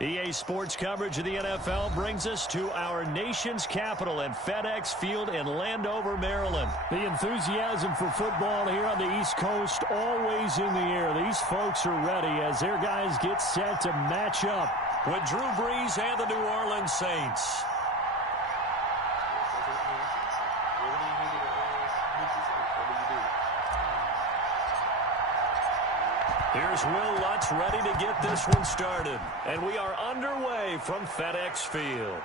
EA Sports coverage of the NFL brings us to our nation's capital and FedEx Field in Landover, Maryland. The enthusiasm for football here on the East Coast always in the air. These folks are ready as their guys get set to match up with Drew Brees and the New Orleans Saints. Here's Will Lutz ready to get this one started. And we are underway from FedEx Field.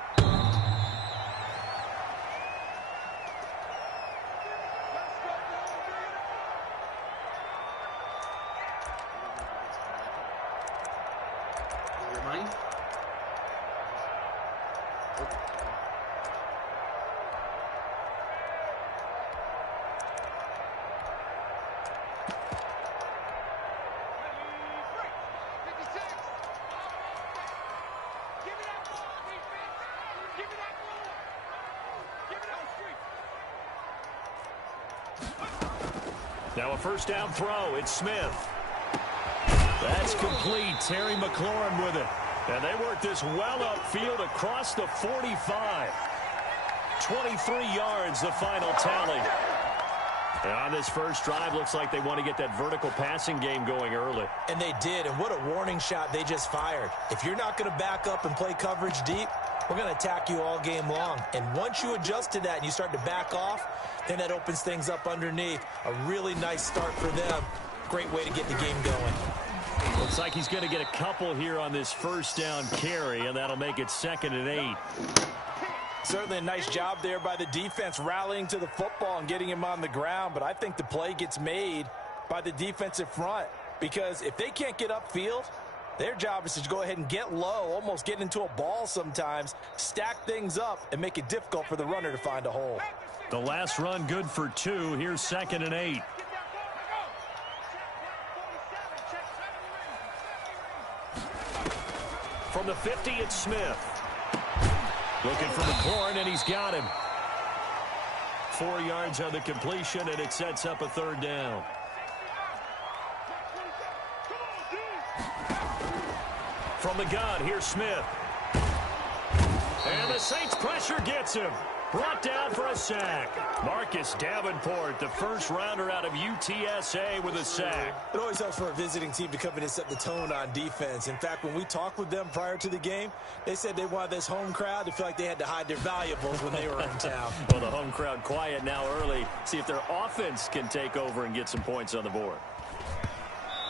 Now a first down throw. It's Smith. That's complete. Terry McLaurin with it. And they work this well upfield across the 45. 23 yards, the final tally. And on this first drive, looks like they want to get that vertical passing game going early. And they did, and what a warning shot they just fired. If you're not going to back up and play coverage deep, we're going to attack you all game long. And once you adjust to that and you start to back off, then that opens things up underneath. A really nice start for them. Great way to get the game going. Looks like he's going to get a couple here on this first down carry, and that'll make it 2nd and 8. Certainly a nice job there by the defense rallying to the football and getting him on the ground, but I think the play gets made by the defensive front because if they can't get upfield, their job is to go ahead and get low, almost get into a ball sometimes, stack things up, and make it difficult for the runner to find a hole. The last run good for 2. Here's 2nd and 8. From the 50, it's Smith. Looking for McLaurin, and he's got him. 4 yards on the completion, and it sets up a 3rd down. From the gun, here's Smith. And the Saints pressure gets him. Brought down for a sack. Marcus Davenport, the first rounder out of UTSA with a sack. It always helps for a visiting team to come in and set the tone on defense. In fact, when we talked with them prior to the game, they said they wanted this home crowd to feel like they had to hide their valuables when they were in town. Well, the home crowd quiet now early. See if their offense can take over and get some points on the board.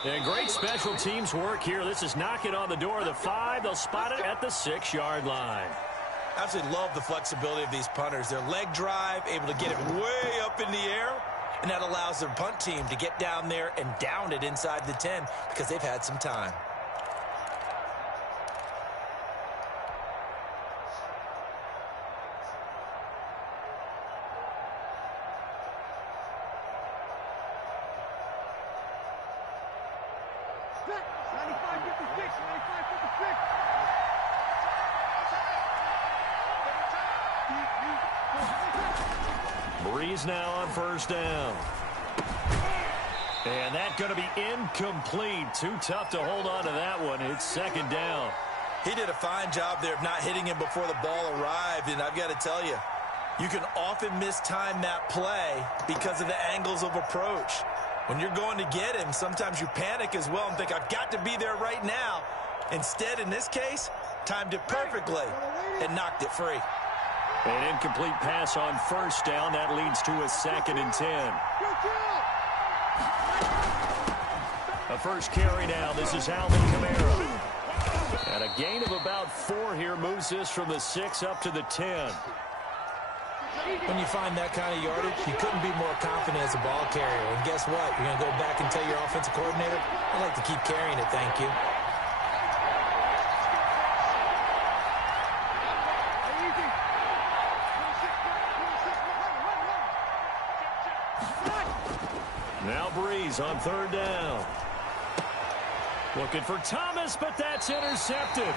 And great special teams work here. This is knocking on the door of the 5. They'll spot it at the 6-yard line. Absolutely love the flexibility of these punters. Their leg drive, able to get it way up in the air, and that allows their punt team to get down there and down it inside the 10 because they've had some time. Brees now on first down. And that's going to be incomplete. Too tough to hold on to that one. It's 2nd down. He did a fine job there of not hitting him before the ball arrived, and I've got to tell you, you can often mistime that play because of the angles of approach. When you're going to get him, sometimes you panic as well and think, I've got to be there right now. Instead, in this case, timed it perfectly and knocked it free. An incomplete pass on first down. That leads to a 2nd and 10. A first carry now. This is Alvin Kamara. And a gain of about 4 here moves this from the 6 up to the 10. When you find that kind of yardage, you couldn't be more confident as a ball carrier. And guess what? You're going to go back and tell your offensive coordinator, I'd like to keep carrying it, thank you. Now Brees on 3rd down. Looking for Thomas, but that's intercepted.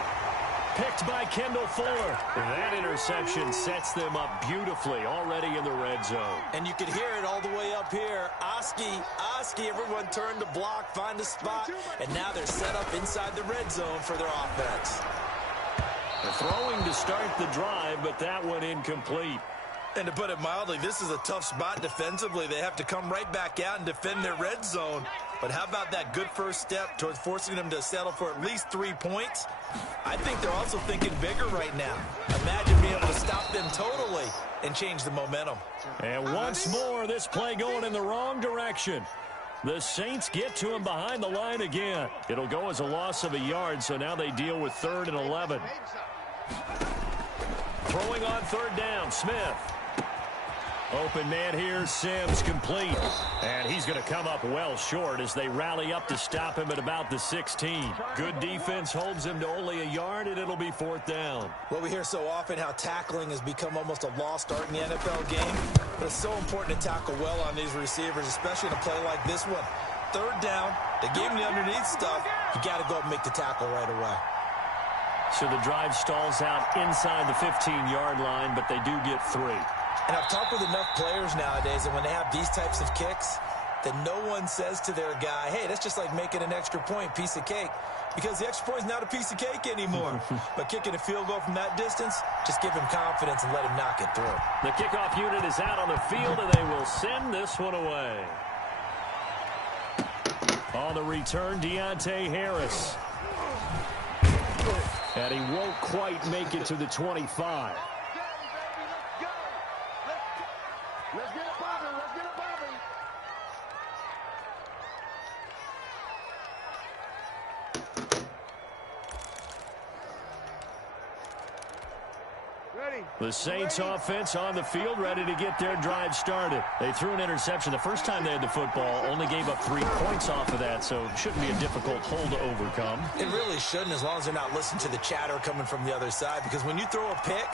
Picked by Kendall Fuller. That interception sets them up beautifully already in the red zone. And you can hear it all the way up here. Oski, everyone turned to block, find a spot, and now they're set up inside the red zone for their offense. Throwing to start the drive, but that one incomplete. And to put it mildly, this is a tough spot defensively. They have to come right back out and defend their red zone. But how about that good first step towards forcing them to settle for at least 3 points? I think they're also thinking bigger right now. Imagine being able to stop them totally and change the momentum. And once more, this play going in the wrong direction. The Saints get to him behind the line again. It'll go as a loss of a yard, so now they deal with 3rd and 11. Throwing on 3rd down, Smith. Open man here, Sims, complete. And he's going to come up well short as they rally up to stop him at about the 16. Good defense holds him to only a yard, and it'll be 4th down. Well, we hear so often how tackling has become almost a lost art in the NFL game. But it's so important to tackle well on these receivers, especially in a play like this one. 3rd down, they gave him the underneath stuff. You got to go up and make the tackle right away. So the drive stalls out inside the 15-yard line, but they do get 3. And I've talked with enough players nowadays that when they have these types of kicks, that no one says to their guy, hey, that's just like making an extra point, piece of cake. Because the extra point is not a piece of cake anymore. But kicking a field goal from that distance, just give him confidence and let him knock it through. The kickoff unit is out on the field, and they will send this one away. On the return, Deontay Harris. And he won't quite make it to the 25. Let's get it popping. Let's get it popping. Ready. The Saints offense on the field, ready to get their drive started. They threw an interception the first time they had the football, only gave up 3 points off of that, so it shouldn't be a difficult hole to overcome. It really shouldn't, as long as they're not listening to the chatter coming from the other side, because when you throw a pick,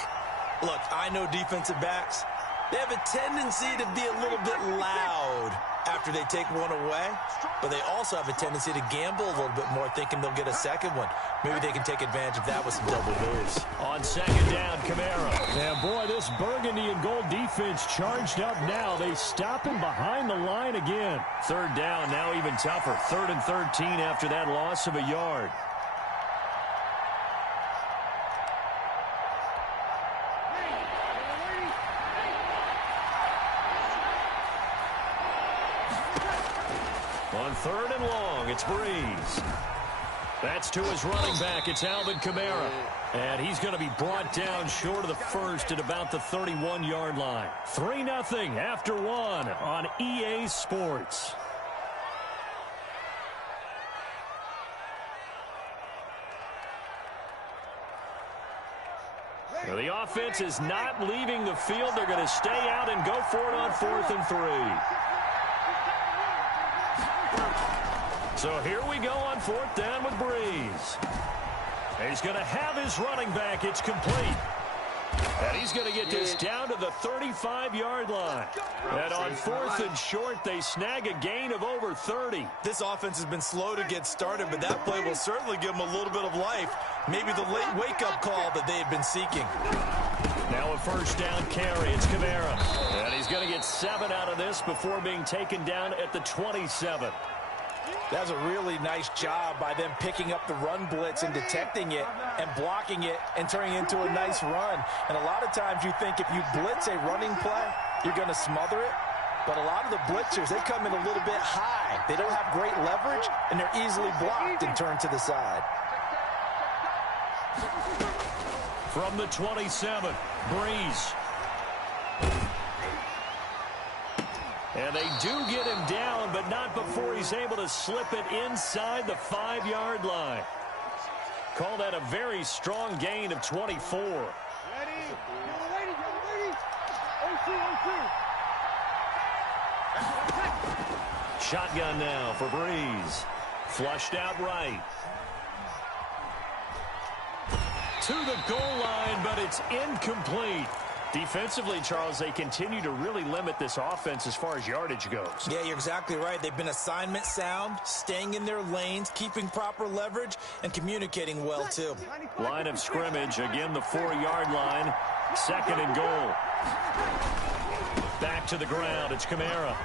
look, I know defensive backs, they have a tendency to be a little bit loud after they take one away, but they also have a tendency to gamble a little bit more, thinking they'll get a second one. Maybe they can take advantage of that with some double moves. On 2nd down, Kamara. And boy, this burgundy and gold defense charged up now. They stop him behind the line again. 3rd down, now even tougher. 3rd and 13 after that loss of a yard. On 3rd and long, it's Breeze. That's to his running back. It's Alvin Kamara. And he's going to be brought down short of the first at about the 31-yard line. 3-0 after 1 on EA Sports. Well, the offense is not leaving the field. They're going to stay out and go for it on 4th and 3. So here we go on 4th down with Breeze. He's going to have his running back. It's complete. And he's going to get this down to the 35-yard line. And on 4th and short, they snag a gain of over 30. This offense has been slow to get started, but that play will certainly give them a little bit of life. Maybe the late wake-up call that they had been seeking. Now a 1st down carry. It's Kamara. And he's going to get 7 out of this before being taken down at the 27. That's a really nice job by them picking up the run blitz and detecting it and blocking it and turning it into a nice run. And a lot of times you think if you blitz a running play, you're going to smother it. But a lot of the blitzers, they come in a little bit high. They don't have great leverage, and they're easily blocked and turned to the side. From the 27, Breeze. And they do get him down, but not before he's able to slip it inside the 5-yard line. Call that a very strong gain of 24. Ready? Shotgun now for Breeze. Flushed out right. To the goal line, but it's incomplete. Defensively, Charles, they continue to really limit this offense as far as yardage goes. Yeah, you're exactly right. They've been assignment sound, staying in their lanes, keeping proper leverage, and communicating well, too. Line of scrimmage, again the 4-yard line. 2nd and goal. Back to the ground, it's Kamara.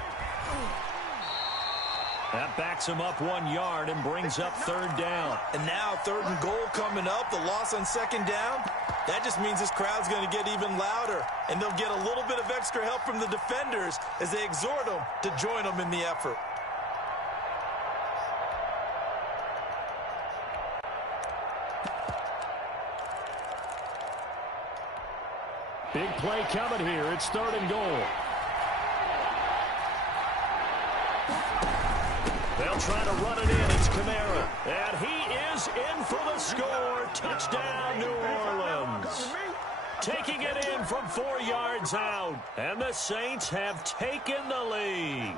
That backs him up 1 yard and brings up 3rd down. And now 3rd and goal coming up. The loss on 2nd down. That just means this crowd's going to get even louder. And they'll get a little bit of extra help from the defenders as they exhort them to join them in the effort. Big play coming here. It's 3rd and goal. They'll try to run it in. It's Kamara. And he is in for the score. Touchdown, New Orleans. Taking it in from 4 yards out. And the Saints have taken the lead.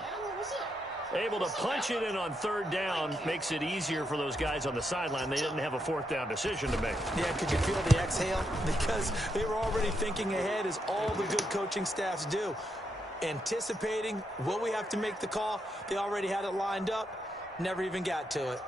Able to punch it in on 3rd down makes it easier for those guys on the sideline. They didn't have a 4th down decision to make. Yeah, could you feel the exhale? Because they were already thinking ahead, as all the good coaching staffs do. Anticipating, will we have to make the call? They already had it lined up. Never even got to it.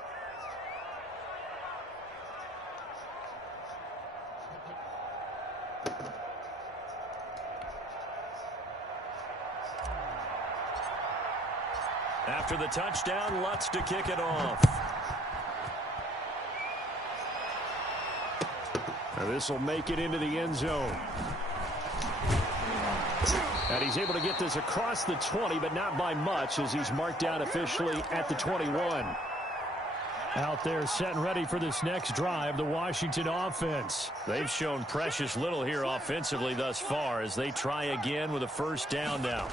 After the touchdown, Lutz to kick it off. Now this will make it into the end zone. And he's able to get this across the 20, but not by much, as he's marked down officially at the 21. Out there set and ready for this next drive, the Washington offense. They've shown precious little here offensively thus far as they try again with a 1st down now.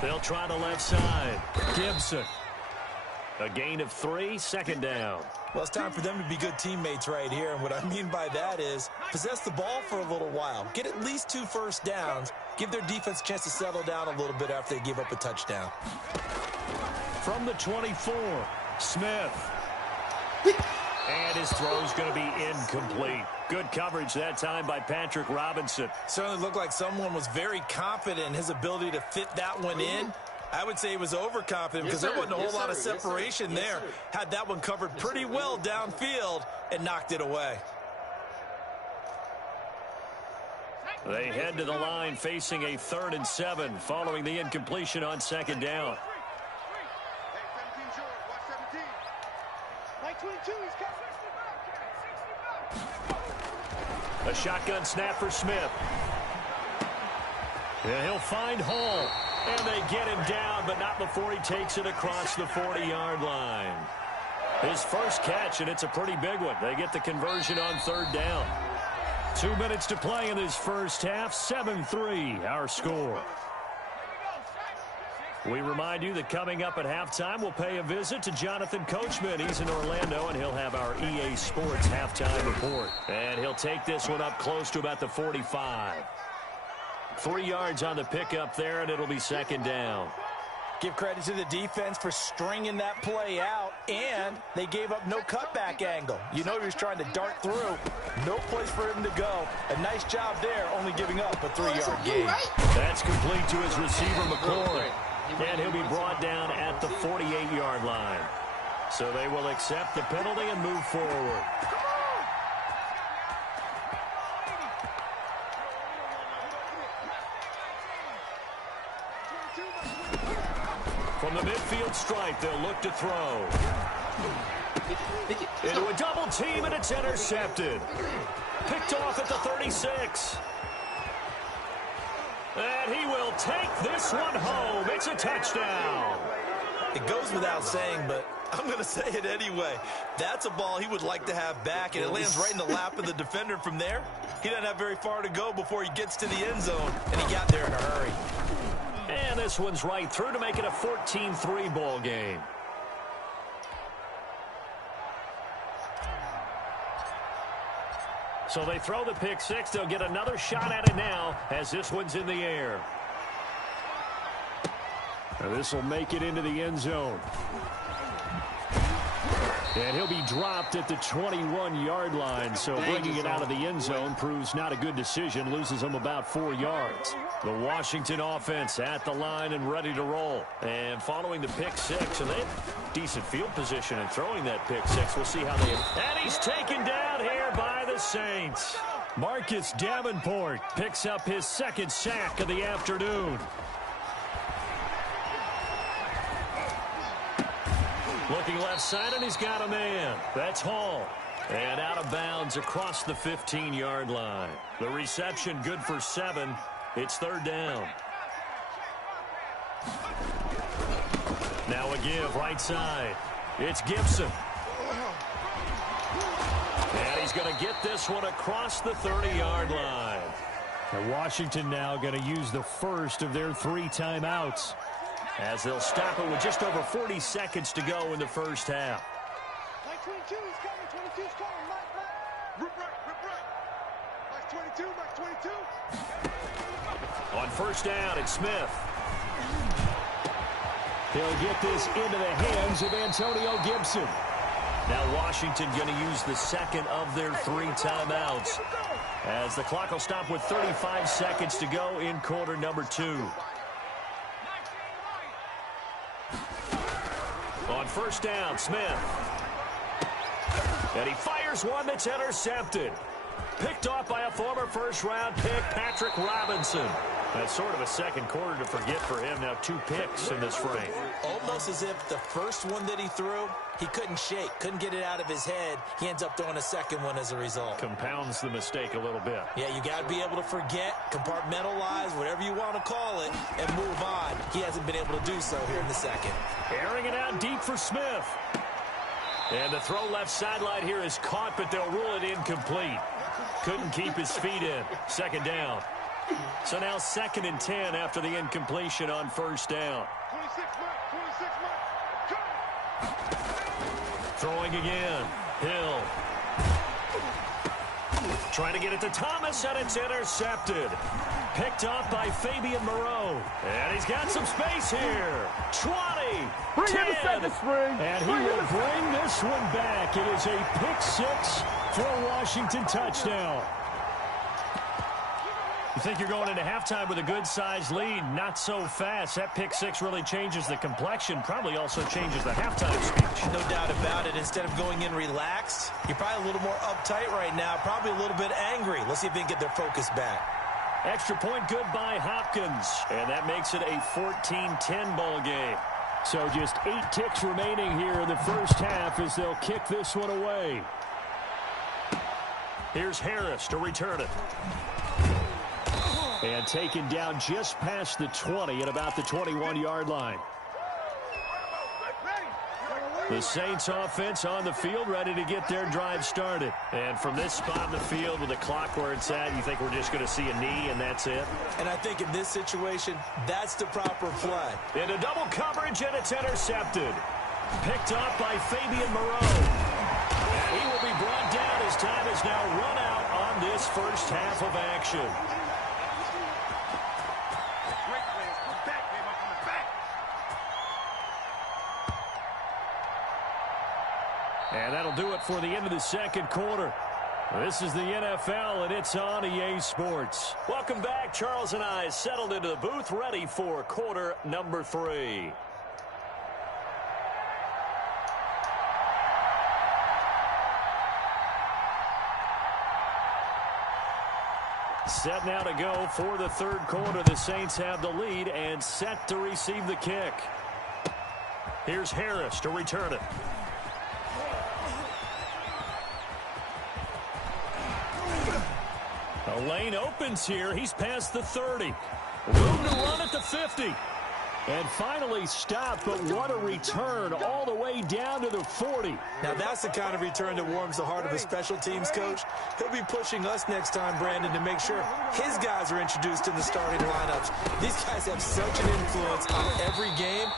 They'll try the left side. Gibson. A gain of 3, 2nd down. Well, it's time for them to be good teammates right here. And what I mean by that is possess the ball for a little while. Get at least 2 first downs. Give their defense a chance to settle down a little bit after they give up a touchdown. From the 24, Smith. And his throw's going to be incomplete. Good coverage that time by Patrick Robinson. Certainly looked like someone was very confident in his ability to fit that one in. I would say he was overconfident because there wasn't a whole lot of separation there. Had that one covered pretty well downfield and knocked it away. They head to the line facing a 3rd and 7 following the incompletion on 2nd down. A shotgun snap for Smith. And he'll find Hall. And they get him down, but not before he takes it across the 40-yard line. His first catch, and it's a pretty big one. They get the conversion on 3rd down. 2 minutes to play in this first half. 7-3, our score. We remind you that coming up at halftime, we'll pay a visit to Jonathan Coachman. He's in Orlando, and he'll have our EA Sports halftime report. And he'll take this one up close to about the 45. 3 yards on the pickup there, and it'll be 2nd down. Give credit to the defense for stringing that play out, and they gave up no cutback angle. You know he was trying to dart through. No place for him to go. A nice job there, only giving up a 3-yard gain. That's complete to his receiver, McLaurin. And he'll be brought down at the 48-yard line. So they will accept the penalty and move forward. From the midfield stripe, they'll look to throw. Into a double team, and it's intercepted. Picked off at the 36. And he will take this one home. It's a touchdown. It goes without saying, but I'm going to say it anyway. That's a ball he would like to have back, and it lands right in the lap of the defender. From there, he doesn't have very far to go before he gets to the end zone, and he got there in a hurry. And this one's right through to make it a 14-3 ball game. So they throw the pick six. They'll get another shot at it now as this one's in the air. And this will make it into the end zone. And he'll be dropped at the 21-yard line. So bringing it out of the end zone proves not a good decision. Loses him about 4 yards. The Washington offense at the line and ready to roll. And following the pick six, and they have decent field position in throwing that pick six. We'll see how they... And he's taken down here by the Saints. Marcus Davenport picks up his second sack of the afternoon. Looking left side, and he's got a man. That's Hall. And out of bounds across the 15-yard line. The reception good for 7. It's third down. Now a give right side. It's Gibson. And he's going to get this one across the 30-yard line. And Washington now going to use the first of their 3 timeouts, as they'll stop it with just over 40 seconds to go in the first half. 22, he's coming. 22's coming. Rip right. Max 22, Max 22. On first down, it's Smith. He'll get this into the hands of Antonio Gibson. Now Washington going to use the second of their 3 timeouts, as the clock will stop with 35 seconds to go in quarter number 2. On first down, Smith. And he fires one that's intercepted. Picked off by a former first-round pick, Patrick Robinson. That's sort of a second quarter to forget for him. Now 2 picks in this frame. Almost as if the first one that he threw, he couldn't shake, couldn't get it out of his head. He ends up throwing a second one as a result. Compounds the mistake a little bit. Yeah, you got to be able to forget, compartmentalize, whatever you want to call it, and move on. He hasn't been able to do so here in the second. Airing it out deep for Smith. And the throw left sideline here is caught, but they'll rule it incomplete. Couldn't keep his feet in. Second down. So now 2nd and 10 after the incompletion on first down. 26 mark. Throwing again. Hill. Trying to get it to Thomas, and it's intercepted. Picked off by Fabian Moreau. And he's got some space here. 20. 10. And he will bring this one back. It is a pick 6 for a Washington touchdown. You think you're going into halftime with a good-sized lead? Not so fast. That pick 6 really changes the complexion, probably also changes the halftime speech. No doubt about it. Instead of going in relaxed, you're probably a little more uptight right now, probably a little bit angry. Let's see if they can get their focus back. Extra point good by Hopkins, and that makes it a 14-10 ball game. So just 8 ticks remaining here in the first half as they'll kick this one away. Here's Harris to return it. And taken down just past the 20 at about the 21-yard line. The Saints offense on the field, ready to get their drive started. And from this spot in the field with the clock where it's at, you think we're just going to see a knee and that's it? And I think in this situation, that's the proper play. Into double coverage, and it's intercepted. Picked off by Fabian Moreau. And he will be brought down as time is now run out on this first half of action. And that'll do it for the end of the second quarter. This is the NFL, and it's on EA Sports. Welcome back. Charles and I settled into the booth, ready for quarter number 3. Set now to go for the third quarter. The Saints have the lead and set to receive the kick. Here's Harris to return it. A lane opens here. He's past the 30. Room to run at the 50. And finally stopped, but what a return all the way down to the 40. Now that's the kind of return that warms the heart of a special teams coach. He'll be pushing us next time, Brandon, to make sure his guys are introduced in the starting lineups. These guys have such an influence on every game.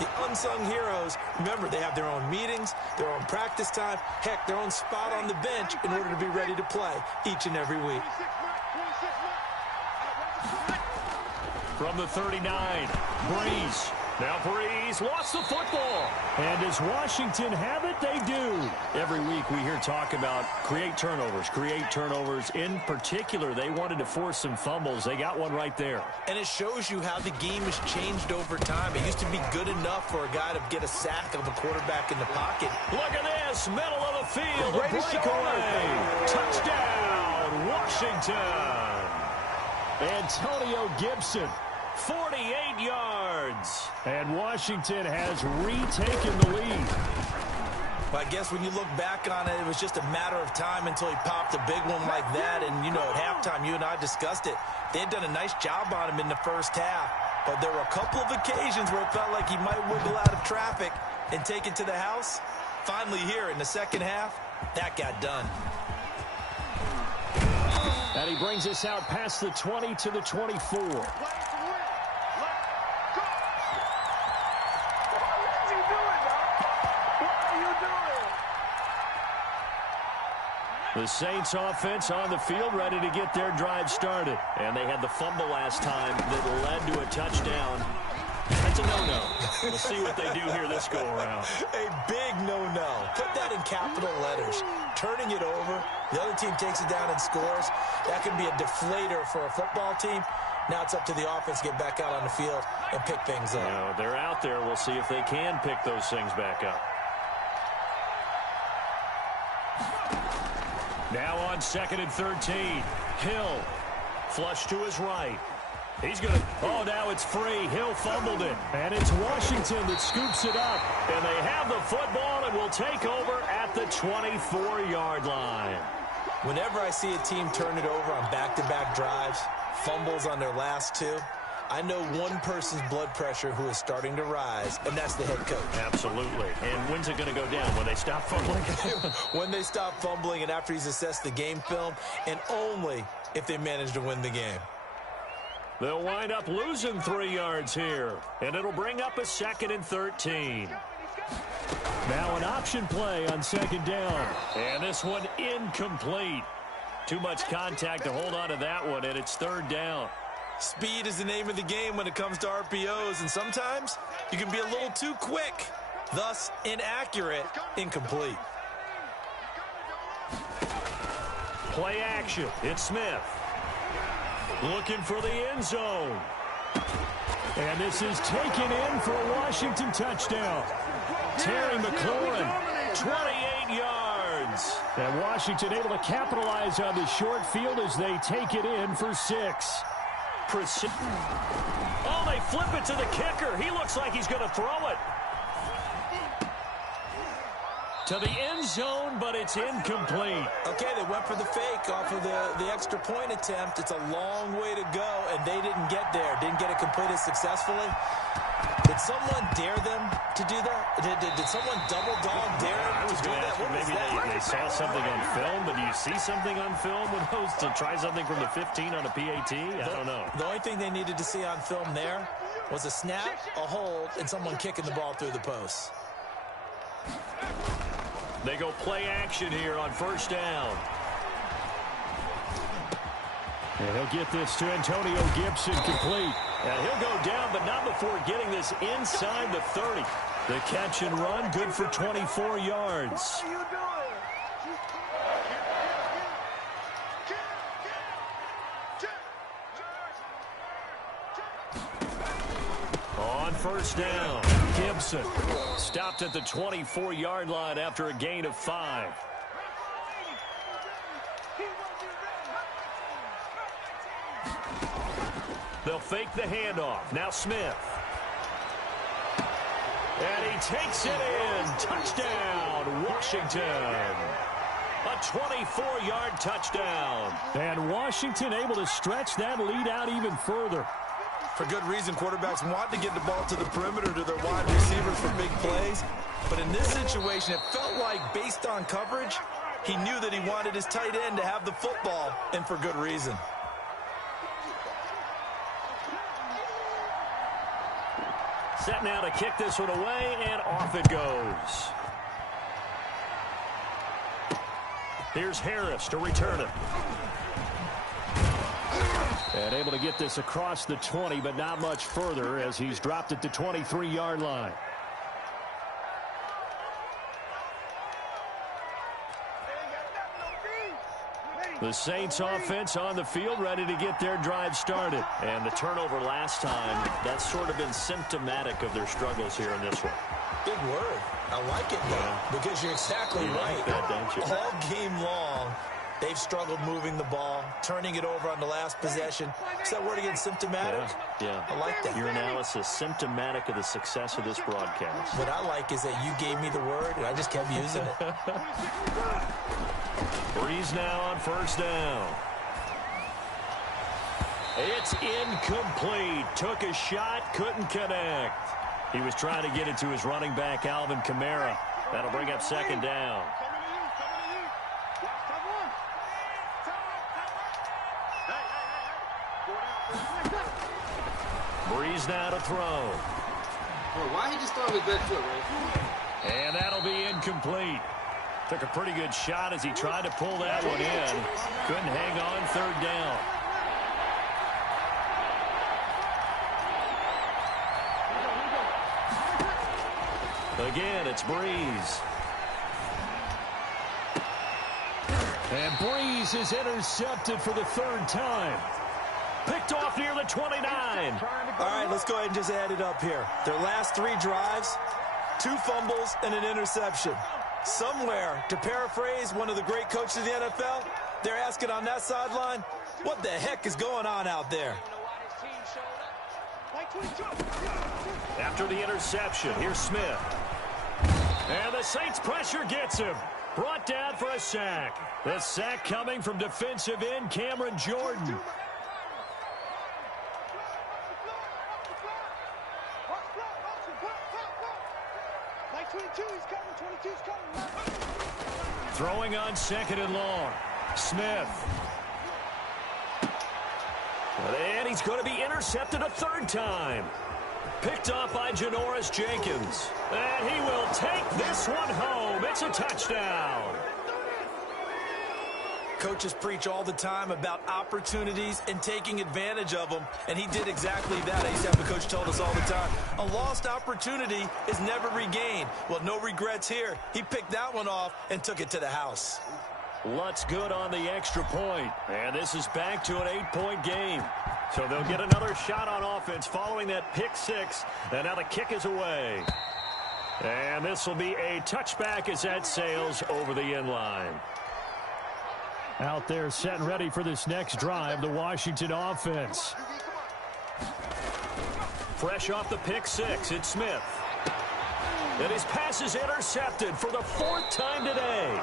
The unsung heroes, remember, they have their own meetings, their own practice time, heck, their own spot on the bench in order to be ready to play each and every week. From the 39, Breeze. Now Breeze lost the football. And does Washington have it? They do. Every week we hear talk about create turnovers. In particular, they wanted to force some fumbles. They got one right there. And it shows you how the game has changed over time. It used to be good enough for a guy to get a sack of a quarterback in the pocket. Look at this, middle of the field, a breakaway. Touchdown, Washington. Antonio Gibson. 48 yards. And Washington has retaken the lead. But I guess when you look back on it, it was just a matter of time until he popped a big one like that. And, you know, at halftime, you and I discussed it. They had done a nice job on him in the first half. But there were a couple of occasions where it felt like he might wiggle out of traffic and take it to the house. Finally here in the second half, that got done. And he brings us out past the 20 to the 24. The Saints offense on the field ready to get their drive started. And they had the fumble last time that led to a touchdown. That's a no-no. We'll see what they do here this go-around. A big no-no. Put that in capital letters. Turning it over, the other team takes it down and scores. That can be a deflator for a football team. Now it's up to the offense to get back out on the field and pick things up. You know, they're out there. We'll see if they can pick those things back up. Now on 2nd and 13. Hill. Flush to his right. He's going to... Oh, now it's free. Hill fumbled it. And it's Washington that scoops it up. And they have the football and will take over at the 24-yard line. Whenever I see a team turn it over on back-to-back drives, fumbles on their last two, I know one person's blood pressure who is starting to rise, and that's the head coach. Absolutely. And when's it going to go down? When they stop fumbling? When they stop fumbling and after he's assessed the game film, and only if they manage to win the game. They'll wind up losing 3 yards here, and it'll bring up a 2nd and 13. Now an option play on 2nd down, and this one incomplete. Too much contact to hold on to that one, and it's 3rd down. Speed is the name of the game when it comes to RPOs, and sometimes you can be a little too quick, thus inaccurate, incomplete. Play action. It's Smith. Looking for the end zone. And this is taken in for a Washington touchdown. Terry McLaurin, 28 yards. And Washington able to capitalize on the short field as they take it in for 6. Oh, they flip it to the kicker. He looks like he's going to throw it to the end zone, but it's incomplete. Okay, they went for the fake off of the extra point attempt. It's a long way to go, and they didn't get there. Didn't get it completed successfully. Did someone dare them to do that? Did someone double dog dare them to do that? Maybe they saw something on film, but do you see something on film with those to try something from the 15 on a PAT? I don't know. The only thing they needed to see on film there was a snap, a hold, and someone kicking the ball through the post. They go play action here on 1st down. And he'll get this to Antonio Gibson complete. And he'll go down, but not before getting this inside the 30. The catch and run, good for 24 yards. On 1st down, Gibson stopped at the 24-yard line after a gain of 5. They'll fake the handoff. Now Smith. And he takes it in. Touchdown, Washington. A 24-yard touchdown. And Washington able to stretch that lead out even further. For good reason, quarterbacks want to get the ball to the perimeter to their wide receivers for big plays. But in this situation, it felt like, based on coverage, he knew that he wanted his tight end to have the football, and for good reason. Set now to kick this one away, and off it goes. Here's Harris to return it. And able to get this across the 20, but not much further as he's dropped at the 23-yard line. The Saints offense on the field ready to get their drive started. And the turnover last time, that's sort of been symptomatic of their struggles here in this one. Big word. I like it, though, because you're exactly right. Like that, don't you? All game long, They've struggled moving the ball, turning it over on the last possession. Is that word again, symptomatic? Yeah. I like that. Your analysis, symptomatic of the success of this broadcast. What I like is that you gave me the word, and I just kept using it. Breeze now on first down. It's incomplete. Took a shot, couldn't connect. He was trying to get it to his running back, Alvin Kamara. That'll bring up second down. Breeze now to throw. Why he just throwing his back foot, right? And that'll be incomplete. Took a pretty good shot as he tried to pull that one in. Couldn't hang on third down. Again, it's Breeze. And Breeze is intercepted for the third time. Picked off near the 29. All right, let's go ahead and just add it up here. Their last 3 drives, 2 fumbles and an interception. Somewhere, to paraphrase one of the great coaches of the NFL, they're asking on that sideline, what the heck is going on out there? After the interception, here's Smith. And the Saints pressure gets him. Brought down for a sack. The sack coming from defensive end Cameron Jordan. Throwing on second and long. Smith. And he's going to be intercepted a third time. Picked off by Janoris Jenkins. And he will take this one home. It's a touchdown. Coaches preach all the time about opportunities and taking advantage of them, and he did exactly that. I used to have a coach told us all the time, a lost opportunity is never regained. Well, no regrets here. He picked that one off and took it to the house. Lutz good on the extra point, and this is back to an 8-point game. So they'll get another shot on offense following that pick 6, and now the kick is away. And this will be a touchback as that sails over the end line. Out there set and ready for this next drive, the Washington offense. Fresh off the pick 6, it's Smith. And his pass is intercepted for the 4th time today.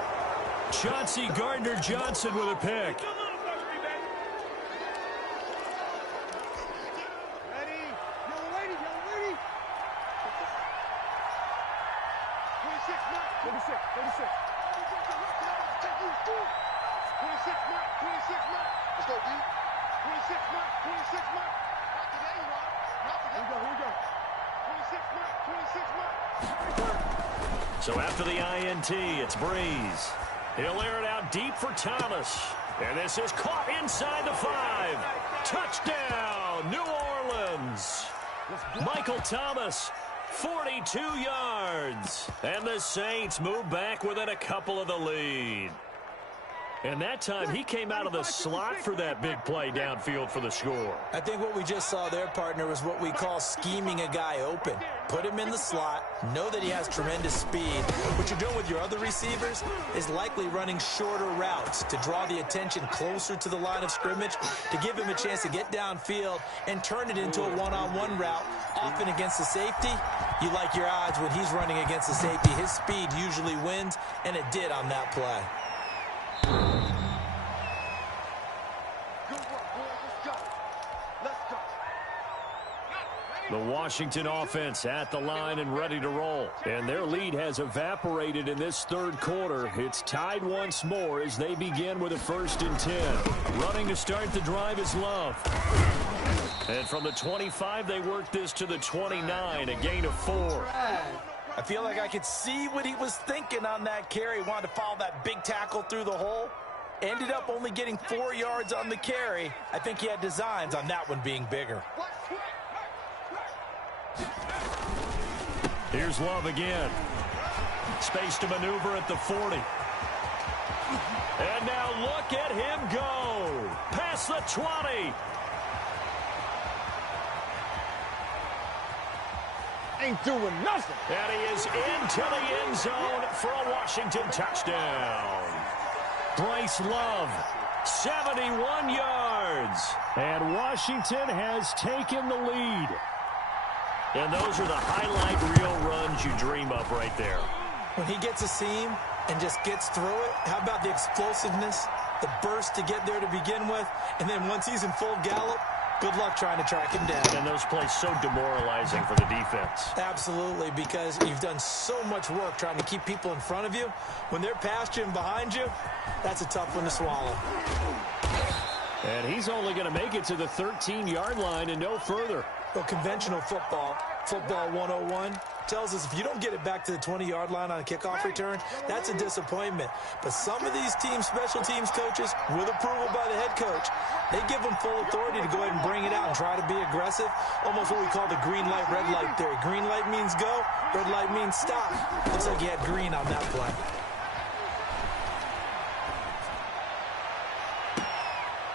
Chauncey Gardner-Johnson with a pick. So after the INT, it's Breeze. He'll air it out deep for Thomas. And this is caught inside the 5. Touchdown, New Orleans. Michael Thomas, 42 yards. And the Saints move back within a couple of the lead. And that time, he came out of the slot for that big play downfield for the score. I think what we just saw there, partner, was what we call scheming a guy open. Put him in the slot, know that he has tremendous speed. What you're doing with your other receivers is likely running shorter routes to draw the attention closer to the line of scrimmage, to give him a chance to get downfield and turn it into a one-on-one route, often against the safety. You like your odds when he's running against the safety. His speed usually wins, and it did on that play. The Washington offense at the line and ready to roll. And their lead has evaporated in this third quarter. It's tied once more as they begin with a 1st and 10. Running to start the drive is Love. And from the 25, they work this to the 29, a gain of 4. I feel like I could see what he was thinking on that carry. Wanted to follow that big tackle through the hole. Ended up only getting 4 yards on the carry. I think he had designs on that one being bigger. Here's Love again. Space to maneuver at the 40. And now look at him go. Past the 20. Ain't doing nothing. And he is into the end zone for a Washington touchdown. Bryce Love, 71 yards. And Washington has taken the lead. And those are the highlight reel runs you dream of right there. When he gets a seam and just gets through it, how about the explosiveness, the burst to get there to begin with, and then once he's in full gallop, good luck trying to track him down. And those plays so demoralizing for the defense. Absolutely, because you've done so much work trying to keep people in front of you. When they're past you and behind you, that's a tough one to swallow. And he's only going to make it to the 13-yard line and no further. Well, conventional football 101, tells us if you don't get it back to the 20-yard line on a kickoff return, that's a disappointment. But some of these teams, special teams coaches, with approval by the head coach, they give them full authority to go ahead and bring it out and try to be aggressive. Almost what we call the green light, red light theory. Green light means go, red light means stop. Looks like he had green on that play.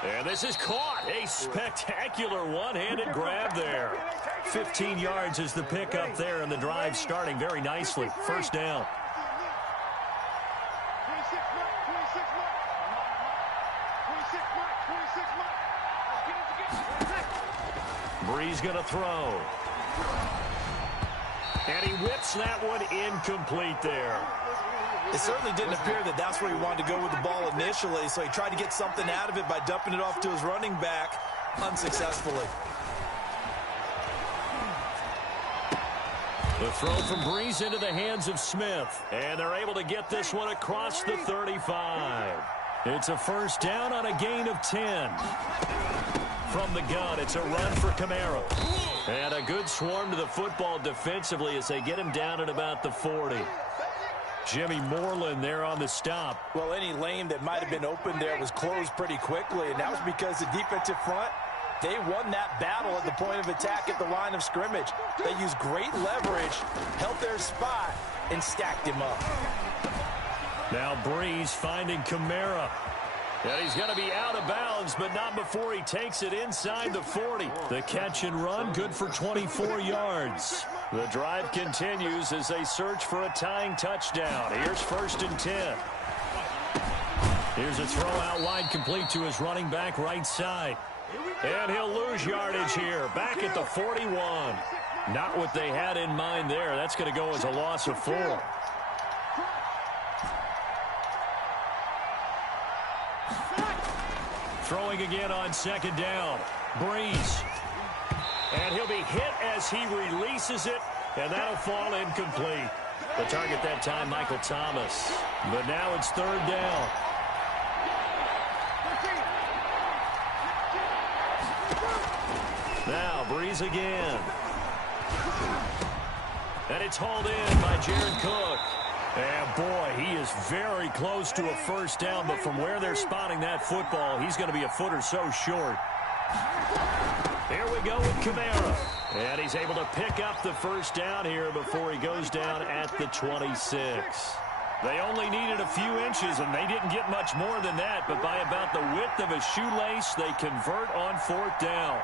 And this is caught. A spectacular one-handed grab there. 15 yards is the pickup there, and the drive starting very nicely. First down. 26, Breeze going to throw. And he whips that one incomplete there. It certainly didn't appear that that's where he wanted to go with the ball initially, so he tried to get something out of it by dumping it off to his running back unsuccessfully. The throw from Breeze into the hands of Smith. And they're able to get this one across the 35. It's a first down on a gain of 10. From the gun, it's a run for Kamara. And a good swarm to the football defensively as they get him down at about the 40. Jimmy Moreland there on the stop. Well, any lane that might have been open there was closed pretty quickly, and that was because the defensive front, they won that battle at the point of attack at the line of scrimmage. They used great leverage, held their spot, and stacked him up. Now Breeze finding Kamara. And he's going to be out of bounds, but not before he takes it inside the 40. The catch and run, good for 24 yards. The drive continues as they search for a tying touchdown. Here's 1st and 10. Here's a throw out wide, complete to his running back right side. And he'll lose yardage here, back at the 41. Not what they had in mind there. That's going to go as a loss of 4. Throwing again on 2nd down. Breeze. And he'll be hit as he releases it, and that'll fall incomplete. The target that time, Michael Thomas. But now it's 3rd down. Now Breeze again. And it's hauled in by Jared Cook. And boy, he is very close to a first down, but from where they're spotting that football, he's going to be a foot or so short. Here we go with Kamara. And he's able to pick up the first down here before he goes down at the 26. They only needed a few inches, and they didn't get much more than that, but by about the width of a shoelace, they convert on 4th down.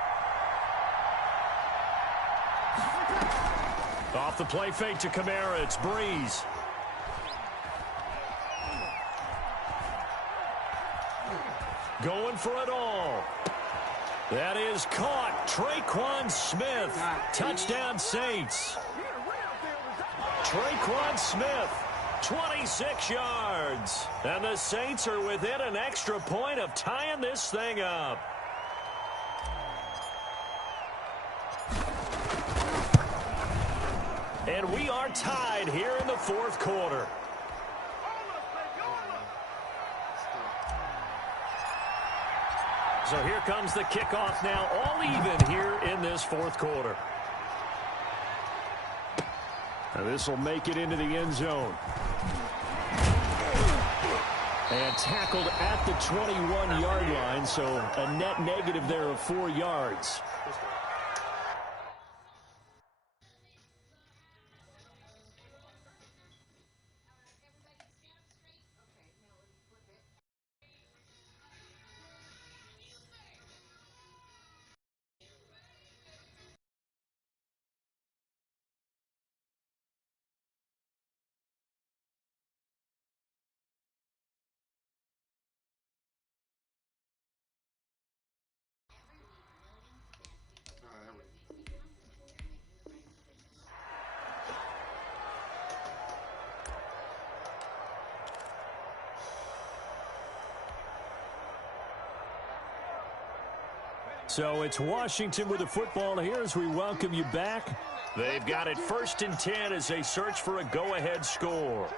Off the play fake to Kamara, it's Breeze. Going for it all. That is caught. Traquan Smith. Touchdown Saints. Traquan Smith, 26 yards. And the Saints are within an extra point of tying this thing up. And we are tied here in the 4th quarter. So here comes the kickoff now, all even here in this 4th quarter. And this will make it into the end zone. And tackled at the 21-yard line, so a net negative there of 4 yards. So it's Washington with the football here as we welcome you back. They've got it 1st and 10 as they search for a go-ahead score.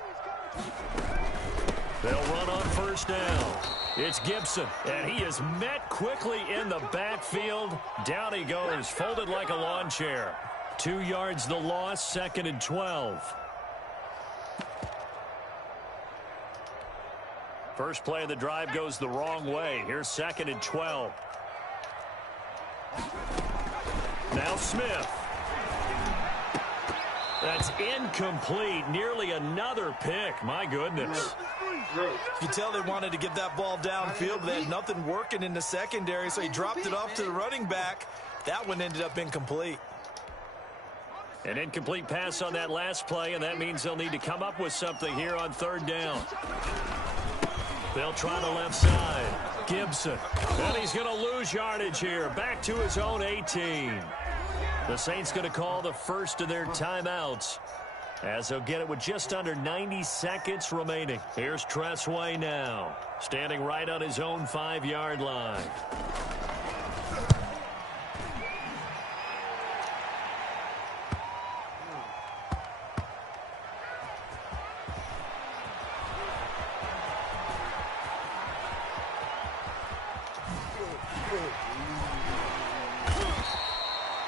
They'll run on 1st down. It's Gibson, and he is met quickly in the backfield. Down he goes, folded like a lawn chair. 2 yards the loss, 2nd and 12. First play of the drive goes the wrong way. Here's 2nd and 12. Now Smith. That's incomplete. Nearly another pick. My goodness. You can tell they wanted to get that ball downfield, but they had nothing working in the secondary, so he dropped it off to the running back. That one ended up incomplete. An incomplete pass on that last play, and that means they'll need to come up with something here on 3rd down. They'll try the left side. Gibson. And he's going to lose yardage here. Back to his own 18. The Saints going to call the first of their timeouts, as they'll get it with just under 90 seconds remaining. Here's Tressway now, standing right on his own 5-yard line.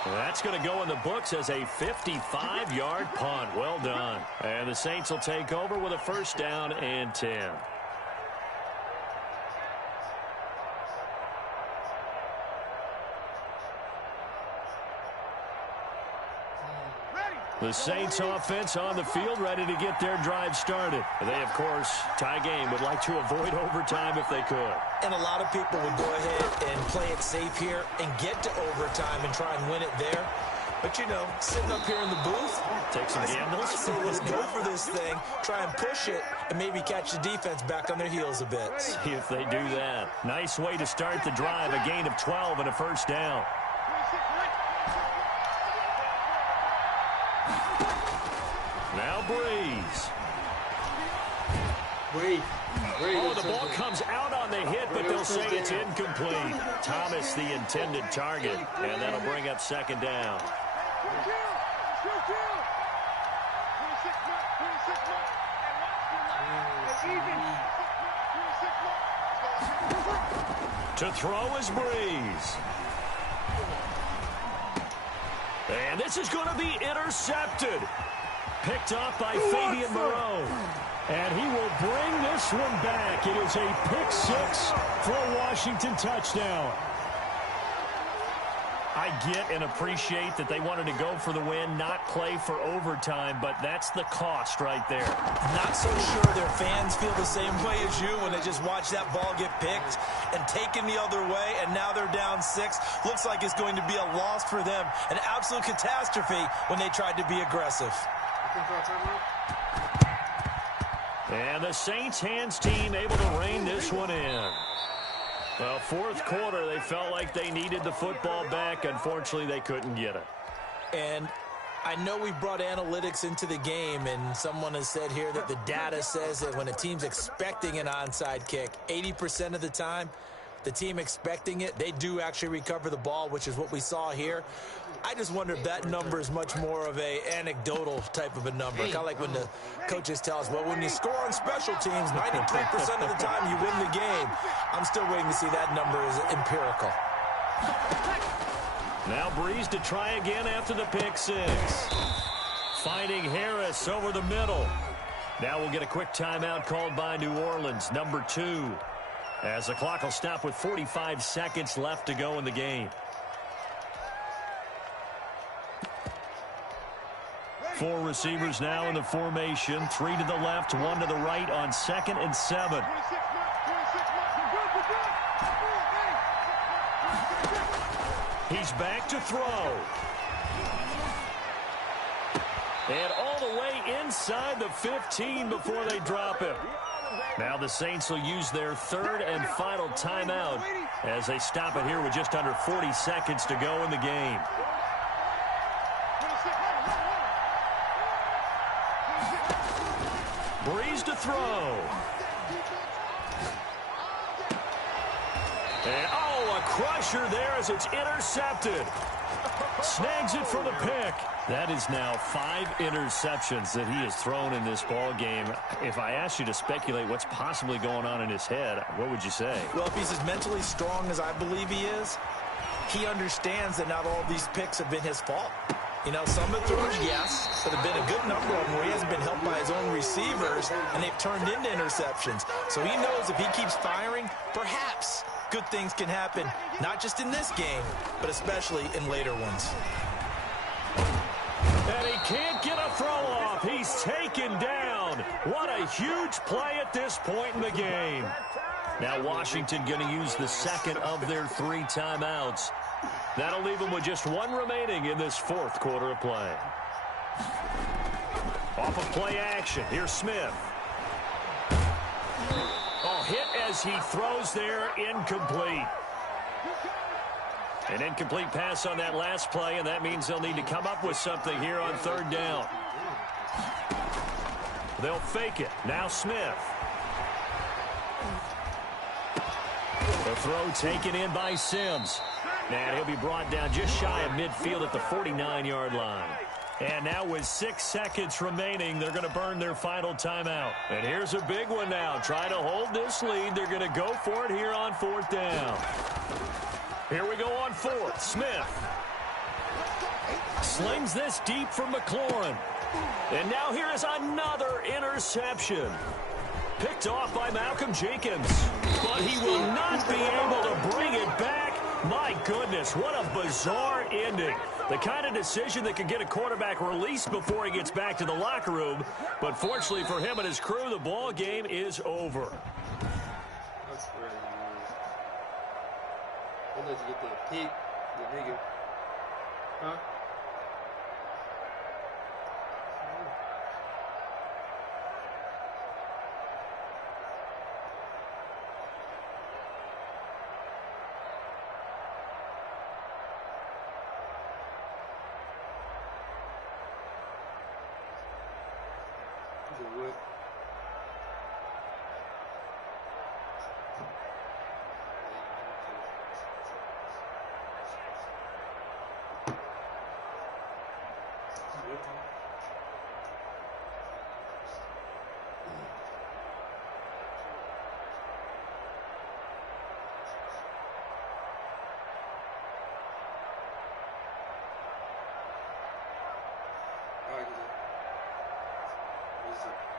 That's going to go in the books as a 55-yard punt. Well done. And the Saints will take over with a 1st down and 10. The Saints offense on the field, ready to get their drive started. They, of course, tie game, would like to avoid overtime if they could. And a lot of people would go ahead and play it safe here and get to overtime and try and win it there. But, you know, sitting up here in the booth, take some gambles. I say let's go for this thing, try and push it, and maybe catch the defense back on their heels a bit. See if they do that. Nice way to start the drive, a gain of 12 and a 1st down. Now Breeze. Oh, the ball comes out on the hit, but they'll say it's incomplete. Thomas the intended target, and that'll bring up 2nd down. To throw is Breeze. And this is going to be intercepted. Picked off by Fabian Moreau. And he will bring this one back. It is a pick-6 for a Washington touchdown. I get and appreciate that they wanted to go for the win, not play for overtime, but that's the cost right there. Not so sure their fans feel the same way as you when they just watch that ball get picked and taken the other way, and now they're down 6. Looks like it's going to be a loss for them. An absolute catastrophe when they tried to be aggressive. And the Saints hands team able to rein this one in. Well, 4th quarter, they felt like they needed the football back. Unfortunately, they couldn't get it. And I know we brought analytics into the game, and someone has said here that the data says that when a team's expecting an onside kick, 80% of the time, the team expecting it, they do actually recover the ball, which is what we saw here. I just wonder if that number is much more of a anecdotal type of a number. Kind of like when the coaches tell us, well, when you score on special teams, 93% of the time you win the game. I'm still waiting to see that number is empirical. Now Breeze to try again after the pick-6. Finding Harris over the middle. Now we'll get a quick timeout called by New Orleans, number 2. As the clock will stop with 45 seconds left to go in the game. 4 receivers now in the formation. 3 to the left, 1 to the right on 2nd and 7. He's back to throw. And all the way inside the 15 before they drop him. Now the Saints will use their 3rd and final timeout as they stop it here with just under 40 seconds to go in the game. Breeze to throw. And, oh, a crusher there as it's intercepted. Snags it for the pick. That is now 5 interceptions that he has thrown in this ball game. If I asked you to speculate what's possibly going on in his head, what would you say? Well, if he's as mentally strong as I believe he is, he understands that not all these picks have been his fault. You know, some of the throws, yes, but have been a good number of them where he hasn't been helped by his own receivers, and they've turned into interceptions. So he knows if he keeps firing, perhaps good things can happen, not just in this game, but especially in later ones. And he can't get a throw off. He's taken down. What a huge play at this point in the game. Now Washington going to use the second of their 3 timeouts. That'll leave them with just 1 remaining in this 4th quarter of play. Off of play action, here's Smith. Oh, hit as he throws there, incomplete. An incomplete pass on that last play, and that means they'll need to come up with something here on 3rd down. They'll fake it. Now Smith. The throw taken in by Sims. And he'll be brought down just shy of midfield at the 49-yard line. And now with 6 seconds remaining, they're going to burn their final timeout. And here's a big one now. Trying to hold this lead. They're going to go for it here on 4th down. Here we go on 4th. Smith slings this deep for McLaurin. And now here is another interception. Picked off by Malcolm Jenkins. But he will not be able to bring it back. My goodness, what a bizarre ending. The kind of decision that could get a quarterback released before he gets back to the locker room. But fortunately for him and his crew, the ball game is over. That's really weird. I'll let you get that pick, the nigga. Huh? Wood. What is it?